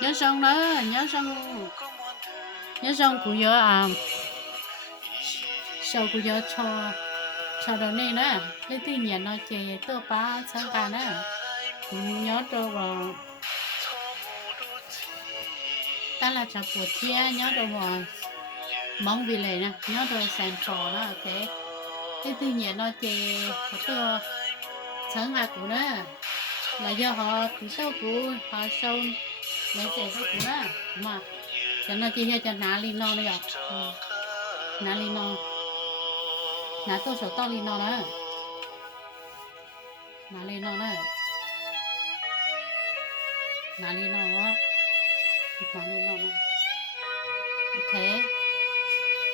nhớ xong đó nhớ xong của nhớ sau của nhớ cho đó này nè lấy tiền nhà nó chè tơ ba sáng cả nè cũng nhớ cho vào ta là chả của chia nhớ đâu mà mong vì lệ nè nhớ rồi sàn trò nó ok lấy tiền nhà nó chè tơ sáng cả của nè là do họ tự sâu của họ sâu lấy chè sâu của nè mà cho nó chỉ cho nà li no nữa nà li no nà tôi số to li no đó nà li no đó nà li no đó nà li no đó ok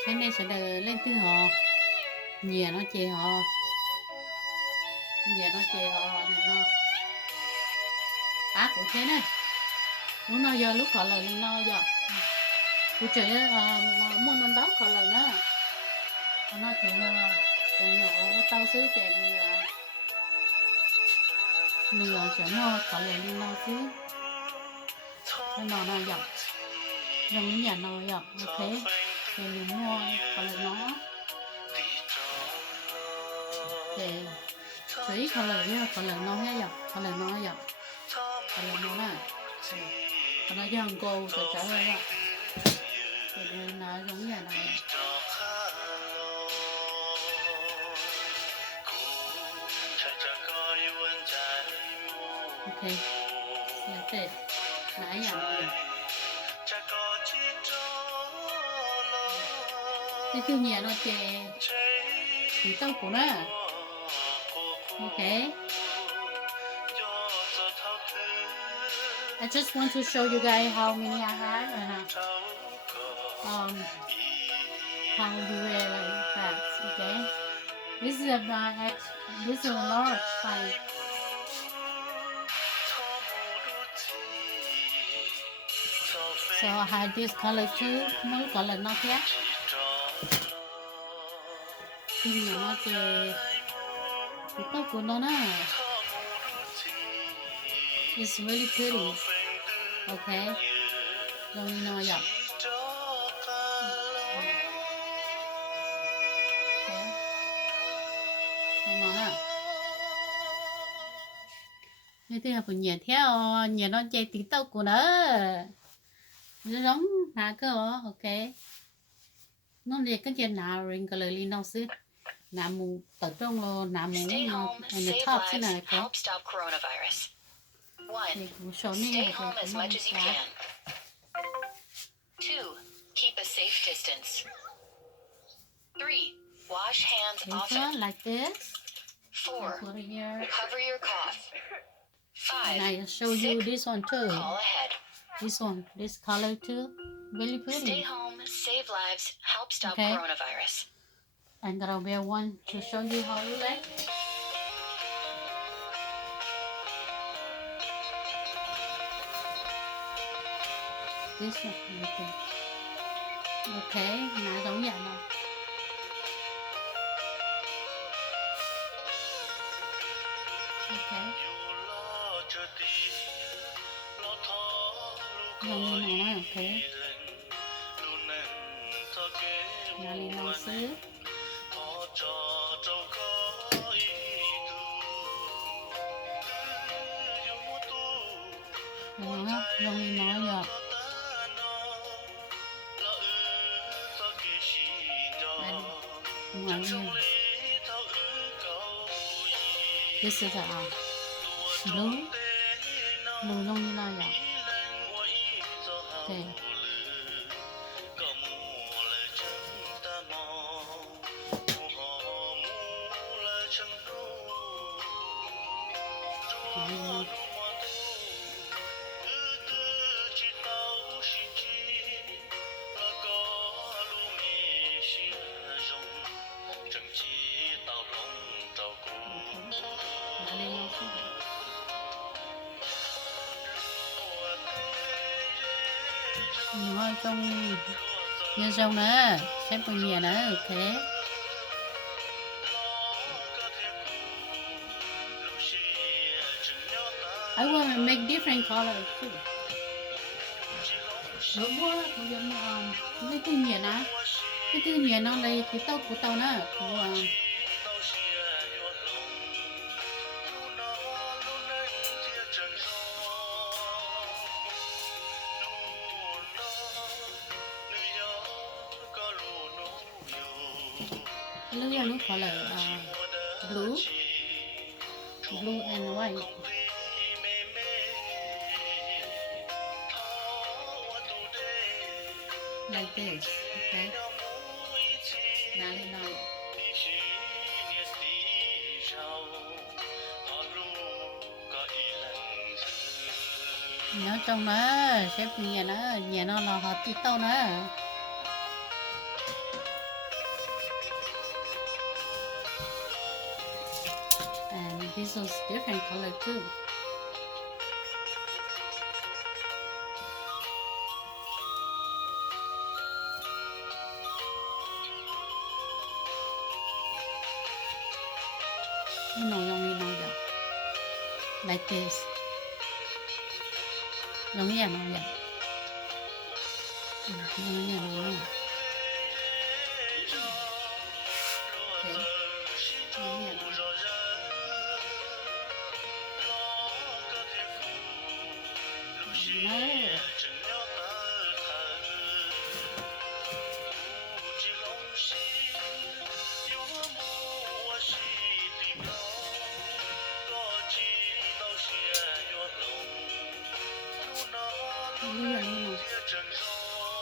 cái này sẽ đợi lên từ họ nhẹ nó chè họ nhẹ nó chè họ này nó ác cũng thế này lúc nào giờ lúc họ lời li no giờ tôi chơi muốn nó đóng họ lời nữa nó chỉ là nhỏ tao xứ chè này nửa chở nó có lẽ đi lo chứ nó dọc giống nhà nó dọc ok thì mình mua có lẽ nó để thấy có lẽ nó hết dọc có lẽ nó dọc có lẽ nó này còn nó dòng cô sẽ trở lại dọc thì nó giống nhà này ok là tệ nãy nhà này cái thứ nhà nó chè thì tao của nó ok I just want to show you guys how many I have and how you wear like that okay this is this is a large size so I had this color too nó gọi là nó khác khi mà nó chè thì tóc của nó it's really pretty okay rồi nó dọc như thế là phải nhẹ theo nhẹ nó chè tí tóc của nó giống nào cơ ok nó liệt cái chân nào rồi cái lời liên đâu xứ nằm mù tập trung lo nằm mù nó and the top thế này cái thì cũng số này là cái mong cá 2. Keep a safe distance. 3. Wash hands often. Like this 4. Cover your cough. 5. And I show you this one too. Call ahead. This one, this color too, really pretty. Stay home, save lives, help stop coronavirus. I'm gonna wear one to show you how you like. This one, okay. Okay, nó giống vậy mà. Okay. Giống như này okay. Là lên nó xứ. Nó giống như nó vậy. Ngoài như this is a blue giống như nó vậy. Okay. Nó trong nhân sông nữa xem bao nhiêu nữa ok I want to make different colors too rồi mua cũng giống lấy tự nhiên á lấy tự nhiên nó lấy cái tàu của tàu nữa của lúc có là blue blue and white like this okay now lên nào nhớ trong nó xếp nhà nó là họ tí tàu nữa and this is different color too nó like this nó vậy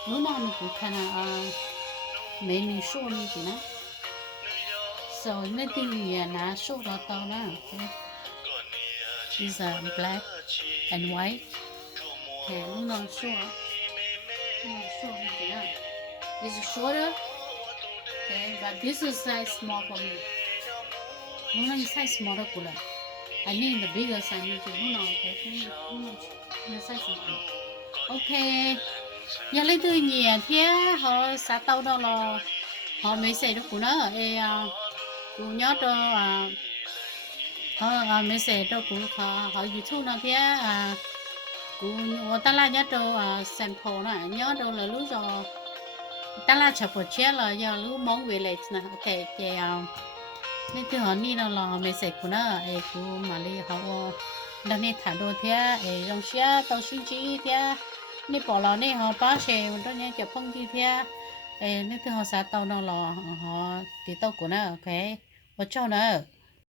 lúc nào mình cũng khá là mấy mình show mình chỉ nó so nên tiếng nhà nó show đó tao đó is black and white okay lúc nào show mình chỉ nó is shorter okay but this is size small for me lúc nào size small đó cũng là I need the bigger size lúc nào okay lúc nào size small okay giờ lấy từ nhà thế họ xả tàu đó là họ mới xài được của nó cũng nhớ cho họ mới xài cho của họ YouTube nó thế cũng ta la nhớ cho sample nè nhớ cho là lúc rồi ta la chụp một chiếc là giờ lúc món về lại nè ok thì nên từ họ đi nó là mới xài của nó cũng mà đi họ đang đi thả đồ thế dòng xe tàu sinh chi thế nè bỏ lò nè họ bán xe đó nhá chụp phong chi thế nè từ họ xả tàu nó là họ thì tàu của nó ok và cho nó